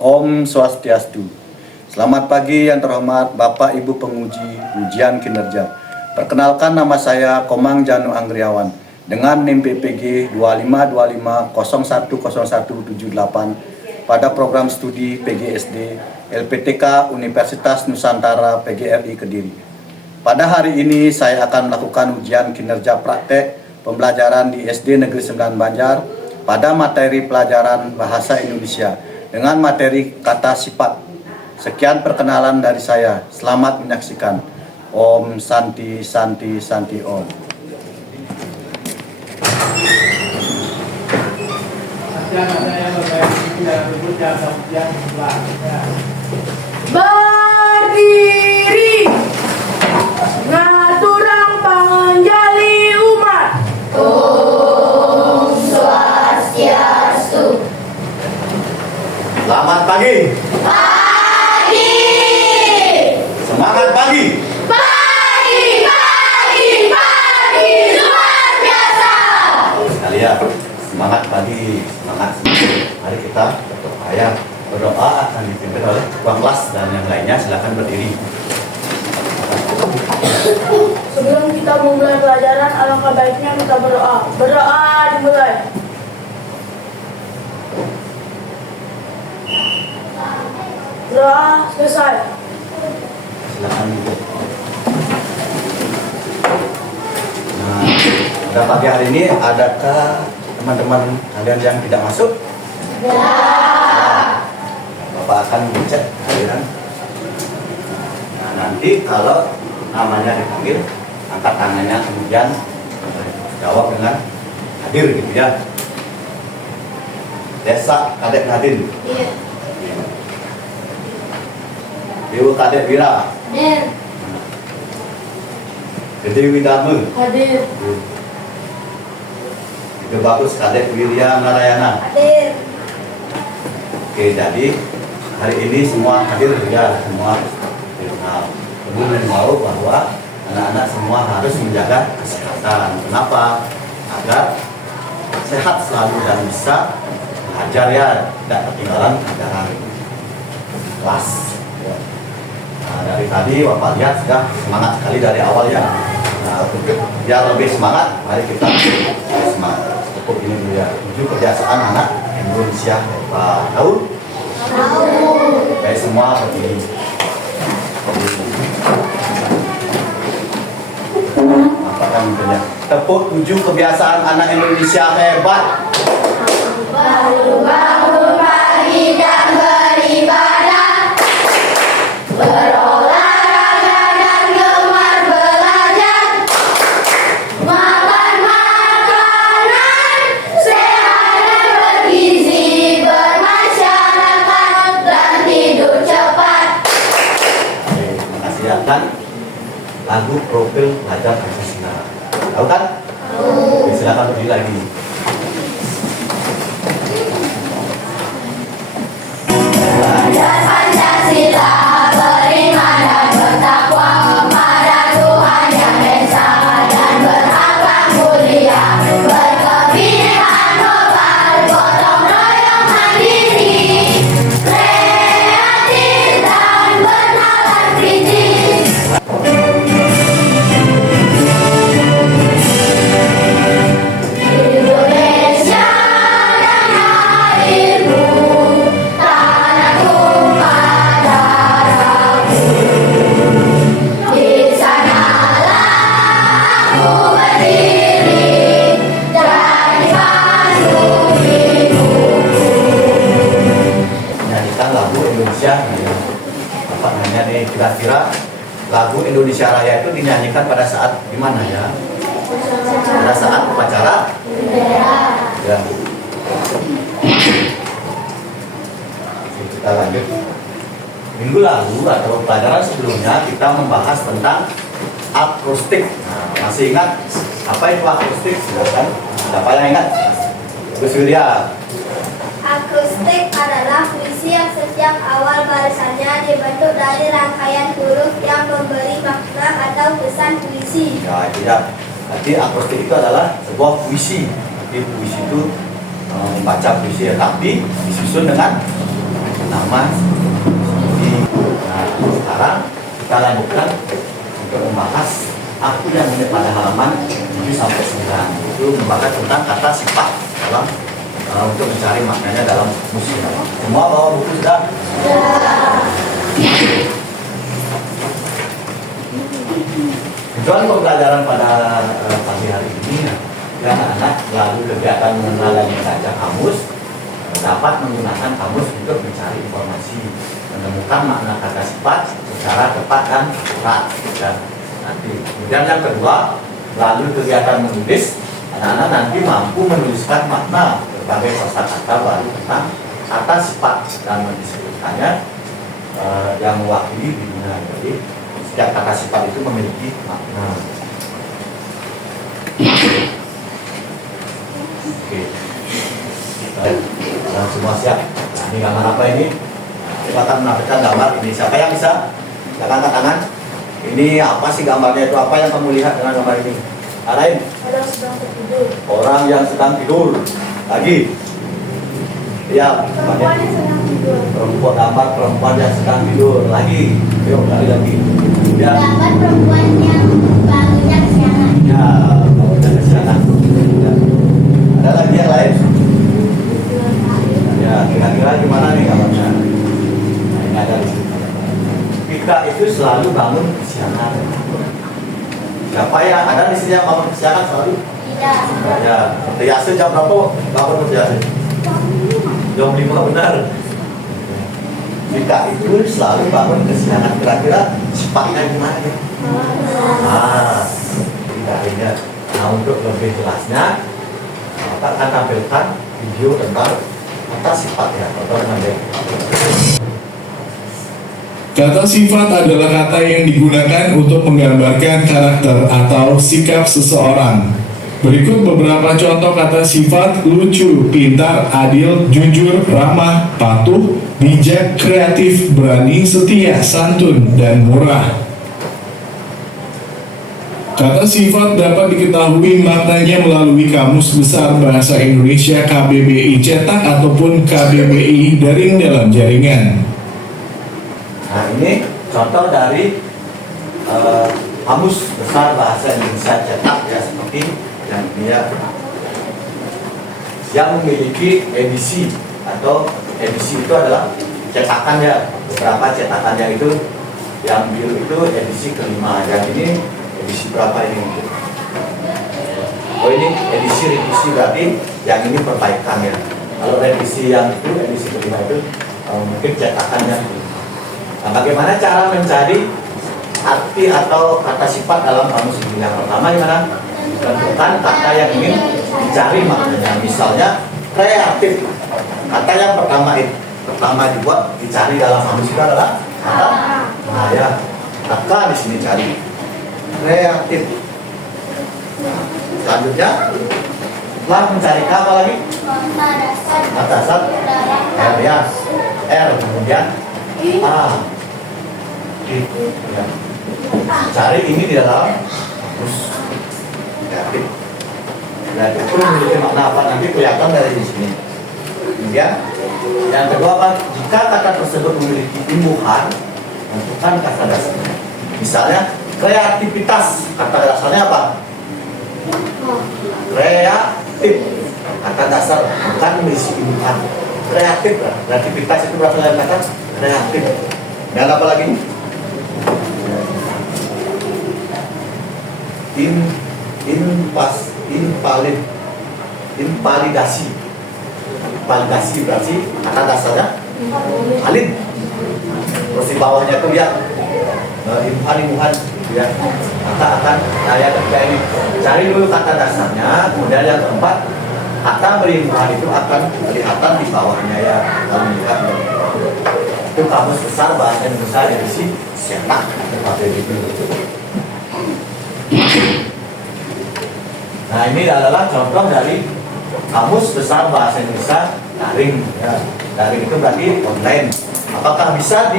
Om Swastiastu. Selamat pagi yang terhormat Bapak Ibu penguji ujian kinerja. Perkenalkan, nama saya Komang Janu Anggriawan dengan NIM PPG 2525010178 pada program studi PGSD LPTK Universitas Nusantara PGRI Kediri. Pada hari ini saya akan melakukan ujian kinerja praktek pembelajaran di SD Negeri 9 Banjar pada materi pelajaran Bahasa Indonesia dengan materi kata sifat. Sekian perkenalan dari saya. Selamat menyaksikan. Om Santi Santi Santi Om. Berdiri, ngaturang pangenjali umat. Om Swastiastu. Selamat pagi. Pagi. Semangat pagi. Pagi, pagi, pagi, luar biasa. Sekalian, semangat pagi, semangat. Mari kita berdoa. Berdoa akan dipimpin oleh Tuan kelas dan yang lainnya. Silakan berdiri. Sebelum kita memulai pelajaran, alangkah baiknya kita berdoa. Berdoa dimulai. Doa selesai. Silakan duduk. Nah, pada pagi hari ini adakah teman-teman kalian yang tidak masuk? Nah, Bapak akan cek kalian. Nah, nanti kalau namanya dipanggil, angkat tangannya, kemudian jawab dengan hadir gitu ya. Desa Kadek Nadin. Iya. Dewa Kadek Wira. Hadir. Gede Widama. Hadir. Itu bagus Kadek Wirya Narayana. Hadir. Oke, jadi hari ini semua hadir ya, semua. Nah, kemudian mau bahwa anak-anak semua harus menjaga kesehatan. Kenapa? Agar sehat selalu dan bisa belajar ya, tidak ketinggalan pelajaran kelas. Ya. Nah, dari tadi Bapak lihat sudah semangat sekali dari awal ya. Nah, biar lebih semangat, mari kita semangat. Cukup ini dulu ya. 7 kebiasaan anak Indonesia. Pak, tahu? Tahu. Baik, semua berdiri. Apa kan intinya? Tepuk 7 kebiasaan anak Indonesia hebat. Baru bangun pagi dan beribadah, berolahraga dan gemar belajar, makan makanan sehat dan bergizi, bermasyarakat dan hidup cepat. Oke, terima kasih ya. Dan lagu profil belajar Pancasila. Tahu kan? Oke, silakan berdiri lagi. Belajar Pancasila, beriman dan bertakwa kepada Tuhan Yang Esa dan berakhlak mulia, berkebinekaan global, gotong royong mandiri, kreatif dan bernalar kritis. Indonesia dan airku, tanah tumpah darahku. Di sanalah aku berdiri, jadi pandu hidupku. Nyanyikan lagu Indonesia. Apa namanya nih, kira-kira lagu Indonesia Raya itu dinyanyikan pada saat gimana ya? Pada saat upacara ya. Oke, kita lanjut. Minggu lalu atau pelajaran sebelumnya kita membahas tentang akustik. Nah, masih ingat apa itu akustik? Silakan. Siapa yang ingat? Gus Wirya. Akustik adalah puisi yang setiap awal barisannya dibentuk dari rangkaian huruf yang memberi makna atau pesan puisi. Ya, tidak. Jadi akustik itu adalah sebuah puisi. Jadi puisi itu membaca puisi ya, tapi disusun dengan nama di. Nah, sekarang kita lanjutkan untuk membahas aku yang ini pada halaman 7 sampai 9 itu membahas tentang kata sifat dalam untuk mencari maknanya dalam musik. Semua bawa buku sudah? Tujuan pembelajaran pada pagi hari ini ya, anak-anak melalui kegiatan mengenal dan membaca kamus dapat menggunakan kamus untuk mencari informasi, menemukan makna kata sifat secara tepat dan akurat. Ya. Nanti. Kemudian yang kedua, melalui kegiatan menulis, anak-anak nanti mampu menuliskan makna berbagai kosakata baru tentang kata sifat dan mendiskusikannya yang mewakili dirinya. Jadi setiap kata sifat itu memiliki makna. Oke. Semua siap. Nah, ini gambar apa ini? Kita akan menampilkan gambar ini. Siapa yang bisa? Silakan angkat tangan. Ini apa sih gambarnya itu? Apa yang kamu lihat dengan gambar ini? Lain? Orang sedang tertidur. Orang yang sedang tidur. Lagi? Ya. Perempuan yang sedang tidur. Perempuan, gambar perempuan yang sedang tidur. Lagi? Yuk, lagi. Ya. Gambar perempuan yang bangunnya kesiangan. Ya, bangunnya kesiangan. Ya. Ada lagi yang lain? Ya, kira-kira gimana nih gambarnya? Nah, ini ada di sini. Kita itu selalu bangun kesiangan. Siapa yang ada di sini yang bangun kesiangan selalu? Tidak. Ya, seperti Yasin jam berapa bangun seperti Yasin? Jam 5 benar. Kita itu selalu bangun kesiangan. Kira-kira sifatnya gimana nih? Tidak ingat. Nah, untuk lebih jelasnya, kita akan tampilkan video tentang kata sifat ya. Kata sifat adalah kata yang digunakan untuk menggambarkan karakter atau sikap seseorang. Berikut beberapa contoh kata sifat: lucu, pintar, adil, jujur, ramah, patuh, bijak, kreatif, berani, setia, santun, dan murah. Kata sifat dapat diketahui maknanya melalui Kamus Besar Bahasa Indonesia KBBI cetak ataupun KBBI daring dalam jaringan. Nah, ini contoh dari Kamus Besar Bahasa Indonesia cetak ya, seperti yang ini ya, yang memiliki edisi atau edisi itu adalah cetakannya. Beberapa cetakannya itu yang biru itu edisi kelima, yang ini edisi berapa ini? Oh, ini edisi revisi, berarti yang ini perbaikannya. Kalau revisi yang itu edisi kelima itu mungkin cetakannya. Nah, bagaimana cara mencari arti atau kata sifat dalam kamus ini? Yang pertama gimana? Tentukan kata yang ingin dicari maknanya. Misalnya kreatif. Kata yang pertama dibuat dicari dalam kamus itu adalah kata. Nah ya, kata di sini cari kreatif. Nah, selanjutnya setelah mencari apa lagi? Kata dasar R ya. R kemudian A. Ya. Cari ini di dalam kamus kreatif. Kreatif itu memiliki makna apa? Nanti kelihatan dari di sini. Kemudian yang kedua apa? Jika kata tersebut memiliki imbuhan, tentukan kata dasarnya. Misalnya kreativitas, kata dasarnya apa? Kreatif, kata dasar, bukan memiliki imbuhan. Kreatif, kreativitas itu berasal dari kata kreatif. Dan apa lagi? Invalidasi. Invalidasi berarti kata dasarnya valid. Terus di bawahnya itu ya invalimuhan ya. Kata akan daya kerja ini. Cari dulu kata dasarnya, kemudian yang keempat kata berimuhan itu akan kelihatan di bawahnya ya. Kalau melihat itu kamus besar bahasa Indonesia edisi cetak seperti itu. Nah, ini adalah contoh dari kamus besar bahasa Indonesia daring ya. Daring itu berarti online. Apakah bisa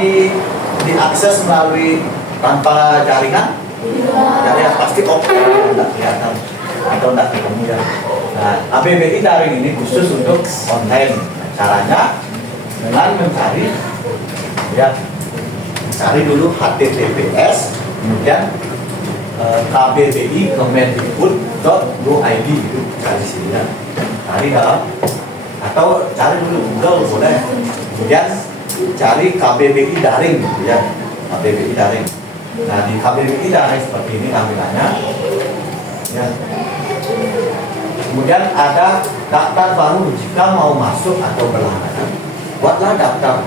diakses melalui tanpa jaringan? Ya, ya pasti tidak kelihatan atau tidak ketemu ya. Nah, KBBI daring ini khusus untuk online. Caranya dengan mencari, ya, cari dulu https, kemudian kbbi kemendikbud.go.id itu cari sini ya, cari dalam atau cari dulu Google boleh, kemudian cari KBBI daring gitu ya, KBBI daring. Nah di KBBI daring seperti ini tampilannya ya. Kemudian ada daftar baru jika mau masuk atau berlangganan, buatlah daftar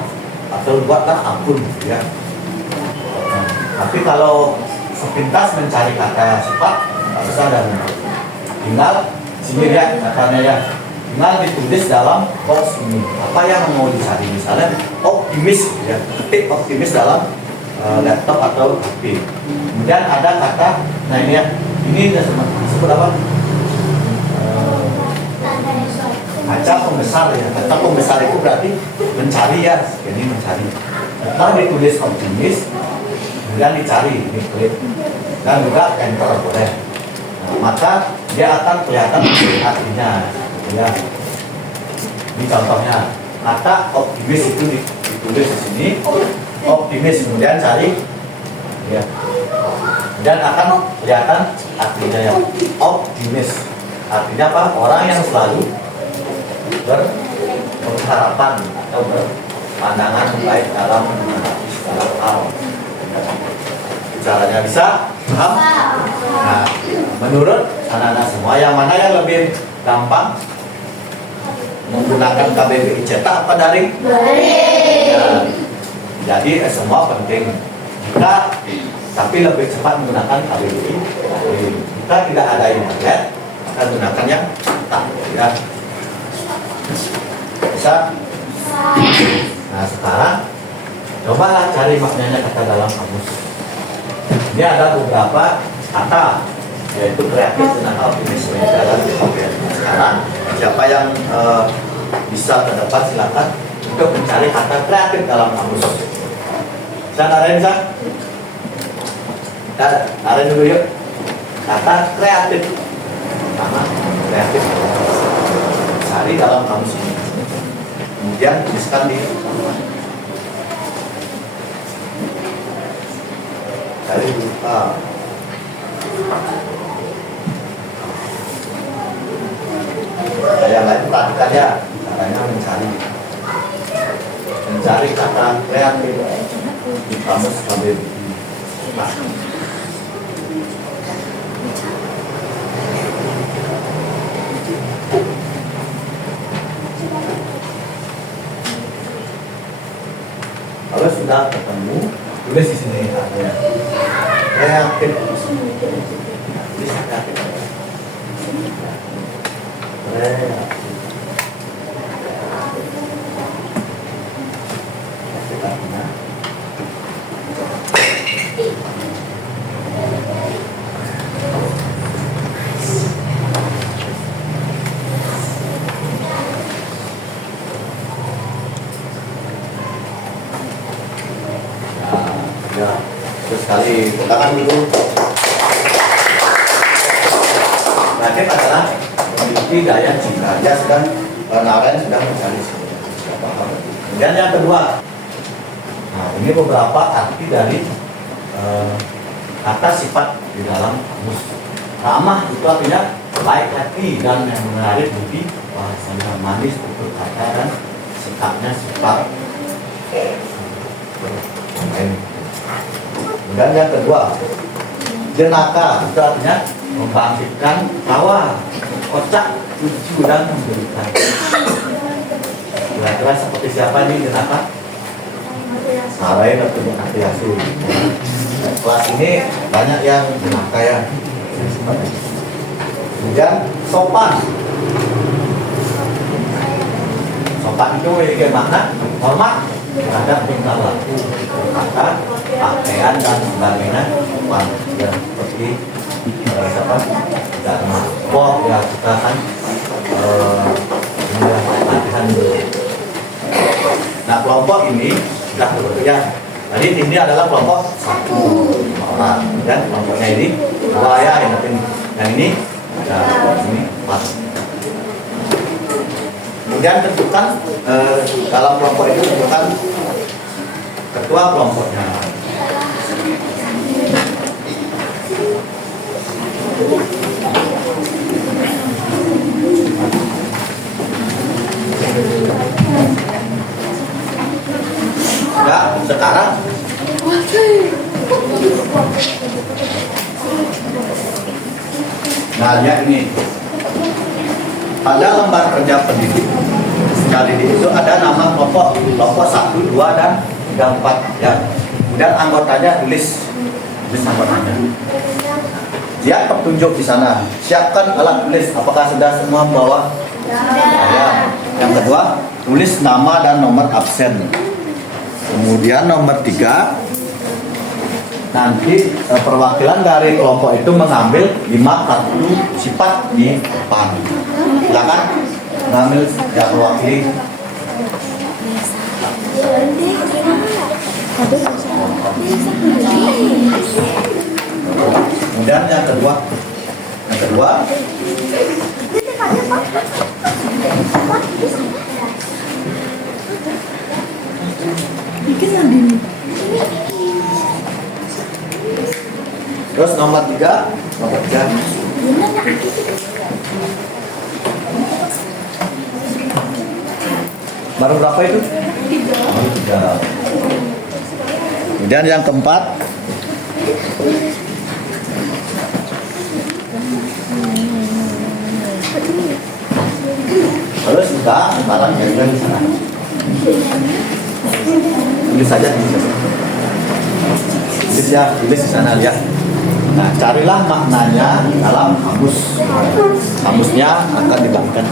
atau buatlah akun gitu ya. Nah, tapi kalau sepintas mencari kata sifat nggak usah, dan tinggal sini lihat katanya ya, tinggal ditulis dalam box ini apa yang mau dicari, misalnya optimis ya, ketik optimis dalam laptop atau HP. Kemudian ada kata, nah ini ya, ini disebut apa, kaca pembesar ya, kaca pembesar itu berarti mencari ya, ini mencari. Setelah ditulis optimis, kemudian dicari, ini klik, dan juga enter boleh. Nah, maka dia akan kelihatan artinya ya. Ini contohnya, kata optimis itu ditulis di sini, optimis, kemudian cari ya, dan akan kelihatan artinya ya, optimis artinya apa, orang yang selalu berharapan atau berpandangan baik dalam menghadapi segala hal. Caranya bisa paham? Nah, menurut anak-anak semua, yang mana yang lebih gampang, menggunakan KBBI cetak apa daring? Daring. Ya, jadi semua penting. Tapi lebih cepat menggunakan KBBI daring. Jika tidak ada internet, maka gunakan yang cetak. Ya. Bisa? Nah sekarang cobalah cari maknanya kata dalam kamus. Ini ada beberapa kata, yaitu kreatif dan optimis dalam KBBI. Sekarang siapa yang bisa terdapat silakan untuk mencari kata kreatif dalam kamus. Bisa Aren, bisa? Aren dulu yuk. Kata kreatif. Pertama, kreatif. Cari dalam kamus ini. Kemudian tuliskan di cari lupa. Yang lain perhatikan ya, katanya mencari kata kreatif di kamus KBBI. Kalau sudah ketemu, tulis di sini artinya kreatif. Bisa kreatif. Ya, terus sekali tangan dulu. Kreatif adalah memiliki daya cipta. Dia sedang Narayan sedang mencari siapa. Kemudian yang kedua, nah ini beberapa arti dari kata sifat di dalam kamus. Ramah itu artinya baik hati dan yang menarik budi, bahasanya manis, tutur kata dan sikapnya sifat. Dan yang kedua, jenaka itu artinya membangkitkan tawa, kocak, lucu dan memberikan. Kira-kira seperti siapa ini jenaka? Sarai atau Atriasi. Kelas ini banyak yang jenaka ya. Kemudian sopan. Sopan itu memiliki makna hormat terhadap tingkah laku, kata, pakaian dan sebagainya. Sopan ya, seperti siapa? Dharma. Wah ya kita kan latihan dulu. Nah kelompok ini sudah bekerja. Jadi ini adalah kelompok 1 orang dan kelompoknya ini 2 ya, yang ini ada ini 4. Kemudian tentukan dalam kelompok itu tentukan ketua kelompoknya. Ya, sekarang nah lihat ini pada lembar kerja pendidik itu ada nama kelompok 1, 2, dan 3, 4 ya. Kemudian anggotanya tulis anggotanya. Lihat petunjuk di sana. Siapkan alat tulis. Apakah sudah semua membawa? Ya. Yang kedua, tulis nama dan nomor absen. Kemudian nomor 3, nanti perwakilan dari kelompok itu mengambil 5 kartu sifat di depan. Silakan mengambil yang mewakili. Kemudian yang kedua terus nomor 3 baru berapa itu? Baru 3. Kemudian yang keempat terus kita barang jalan di sana. Tulis saja di sana. Tulis di sana lihat. Nah, carilah maknanya dalam kamus. Kamusnya akan dibagikan.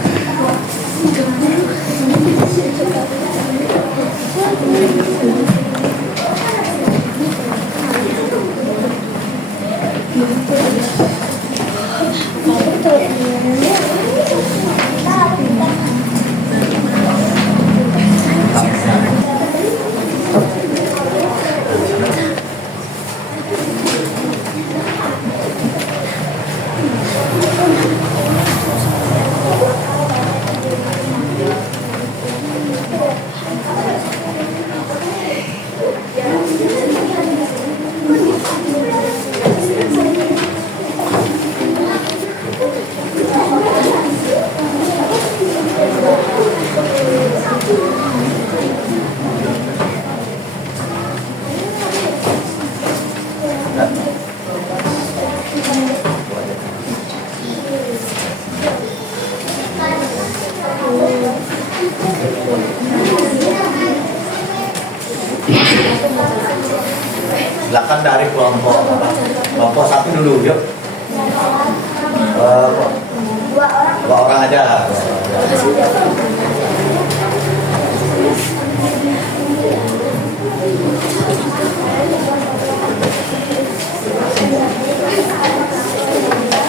Silakan dari kelompok 1 dulu, yuk. 2 orang aja.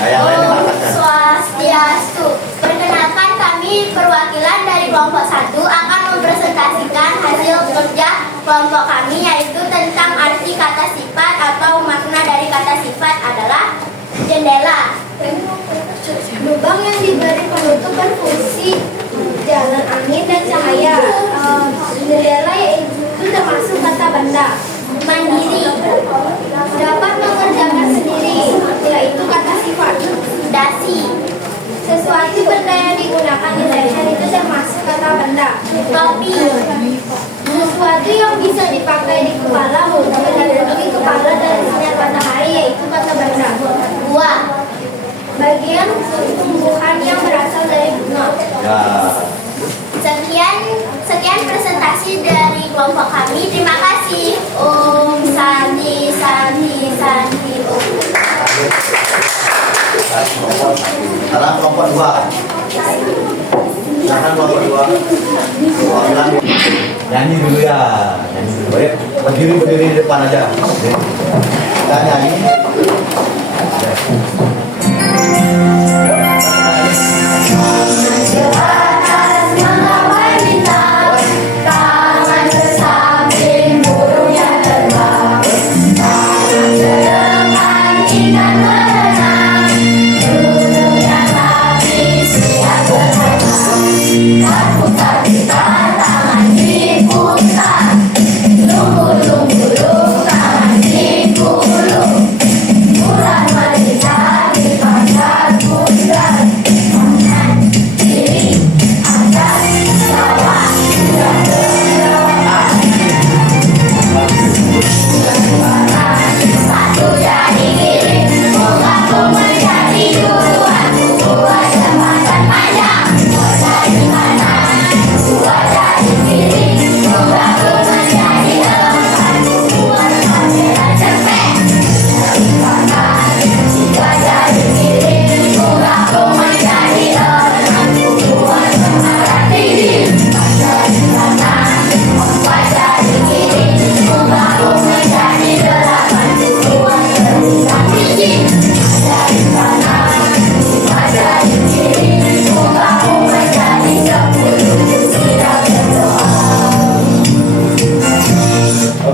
Yang lain mengatakan. Swastiastu. Perkenalkan, kami perwakilan dari kelompok 1 akan mempresentasikan hasil kerja kelompok kami, yaitu tentang arti kata sifat atau makna dari kata sifat adalah jendela. Lubang yang diberi penutup berfungsi jalan angin dan cahaya. Jendela yaitu termasuk kata benda. Mandiri, dapat mengerjakan sendiri, yaitu kata sifat. Dasi, sesuatu benda yang digunakan di leher itu termasuk kata benda. Topi, sesuatu yang bisa dipakai di kepala untuk menutupi kepala dari sinar matahari, yaitu kata benda. Buah, bagian tumbuhan yang berasal dari bunga. Ya. Sekian presentasi dari kelompok kami. Terima kasih. Om Santi Santi Santi Om. Sekarang kelompok 2. Silakan kelompok 2. Nyanyi dulu ya. Baik, berdiri di depan aja. Kita nyanyi. Aku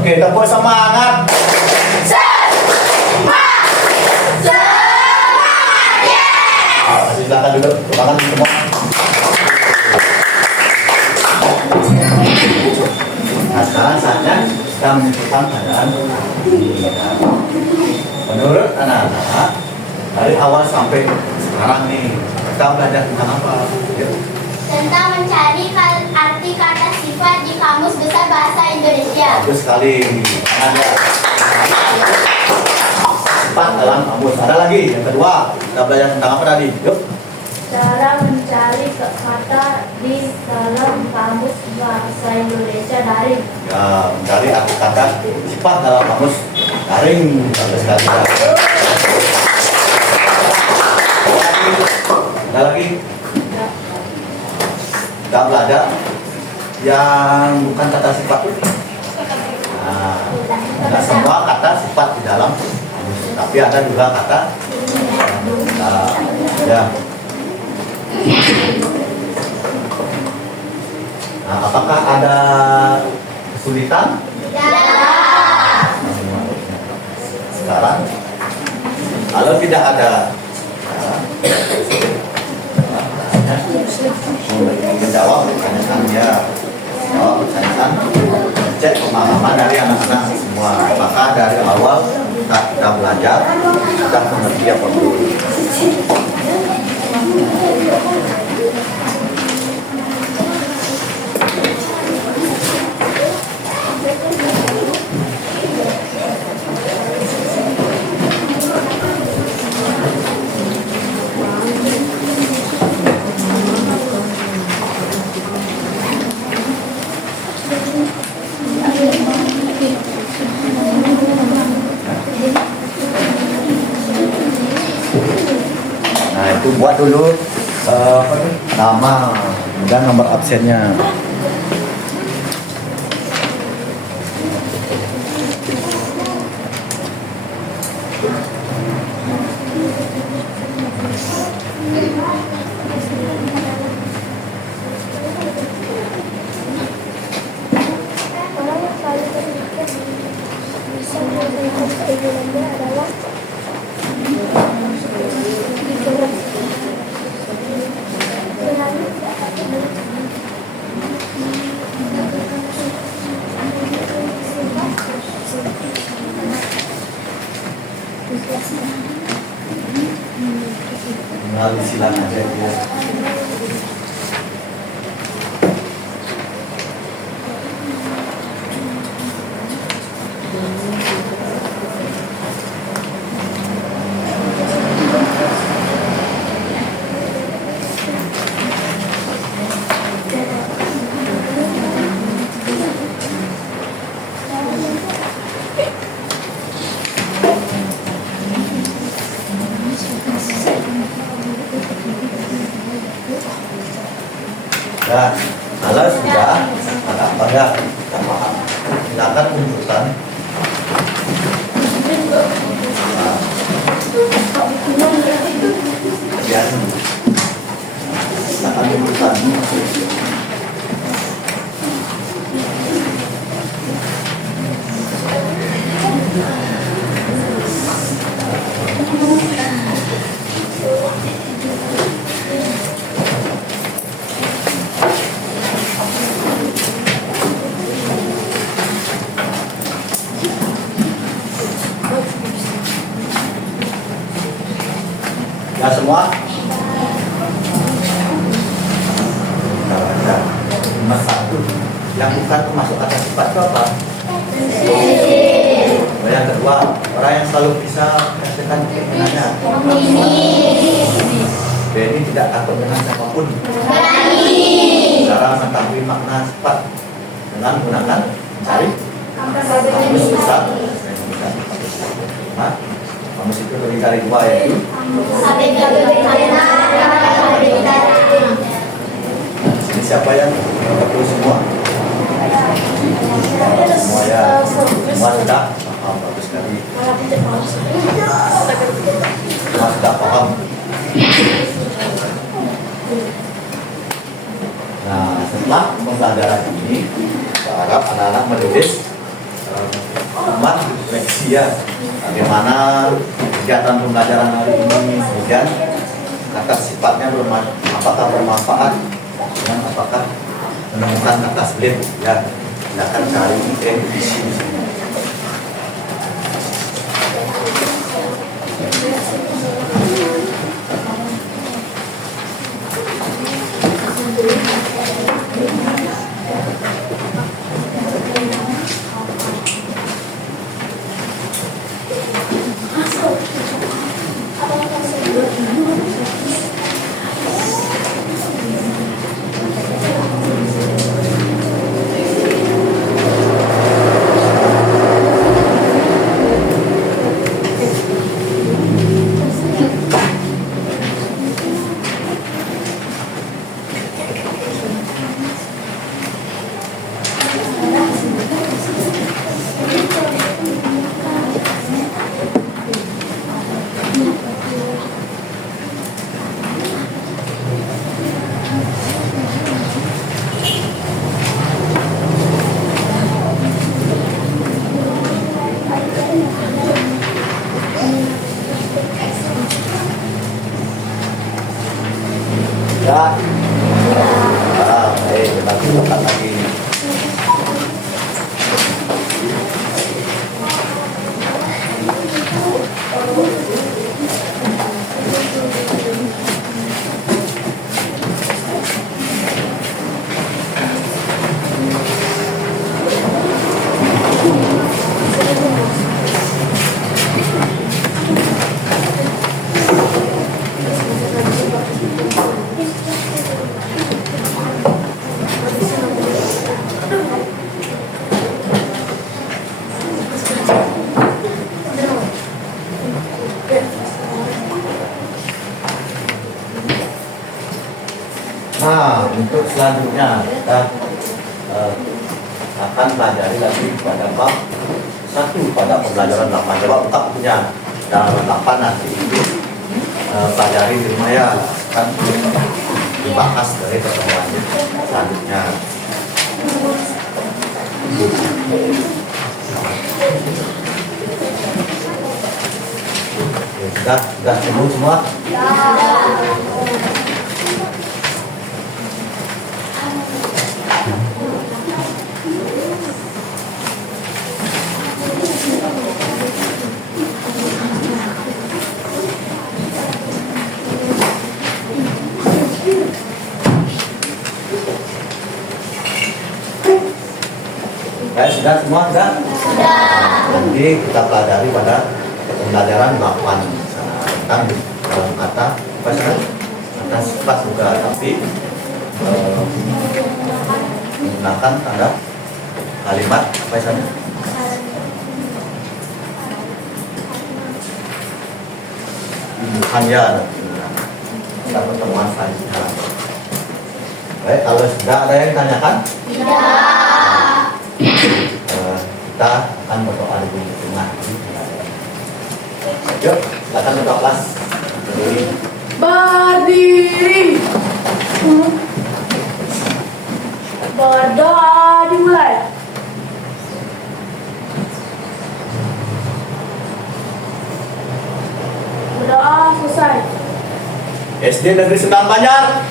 Oke, tepuk semangat. Silakan duduk, terima kasih semua. Nah, sekarang saatnya kita menentukan keadaan. Menurut anak-anak, dari awal sampai sekarang nih, kita belajar tentang apa? Yuk. Tentang mencari arti kata sifat di Kamus Besar Bahasa Indonesia. Bagus sekali. Ada sifat dalam kamus. Ada lagi yang kedua, kita belajar tentang apa tadi? Yuk. Cara mencari kata di dalam kamus bahasa Indonesia daring. Ya, mencari arti kata sifat dalam kamus daring. Bagus sekali. Ada lagi? Kita belajar yang bukan kata sifat. Nah, tidak semua kata sifat di dalam kamus, tapi ada juga kata. Ya. Nah, apakah ada kesulitan? Sekarang, kalau tidak ada menjawab pertanyaannya, cek pemahaman dari anak-anak semua. Maka dari awal kita belajar, kita mengerti apa dulu. Nah, itu buat dulu nama dan nomor absennya. Melalui silang aja ya. Ya, kalau sudah agak pada silakan kumpulkan. Ya, silakan kumpulkan. Ya semua. Nomor satu yang bukan termasuk kata sifat itu apa? Yang kedua, orang yang selalu bisa menyelesaikan keinginannya. Jadi tidak takut dengan siapapun. Cara mengetahui makna sifat dengan menggunakan mencari kamus besar. Nah, kamus itu terdiri dari dua, yaitu ini siapa yang mengerti semua? Semua ya, semua sudah paham, bagus sekali. Semua sudah paham. Nah, setelah pembelajaran ini, saya harap anak-anak menulis teman refleksi ya, bagaimana kegiatan pembelajaran hari ini, kemudian kata sifatnya apakah bermanfaat dan apakah menemukan kata sulit ya. Silakan cari di sini. Ya. Baik, berarti tepat lagi. Nah, untuk selanjutnya kita akan pelajari lagi pada bab 1 pada pembelajaran 8. Coba tetap punya dalam 8 nanti itu pelajari di rumah ya, kan dibahas dari pertemuan selanjutnya. Sudah sembuh semua? Sudah semua? Sudah? Nanti kita pelajari pada pembelajaran 8 tentang dalam kata apa sih? Kata sifat juga, tapi menggunakan tanda kalimat apa sih? Bukan ya. Kita pertemuan selanjutnya. Baik, kalau sudah ada yang tanyakan? Kita akan berdoa di tengah. Yuk, silakan berdoa kelas. Berdiri. Berdoa dimulai. Berdoa selesai. SD Negeri Sendang Banjar.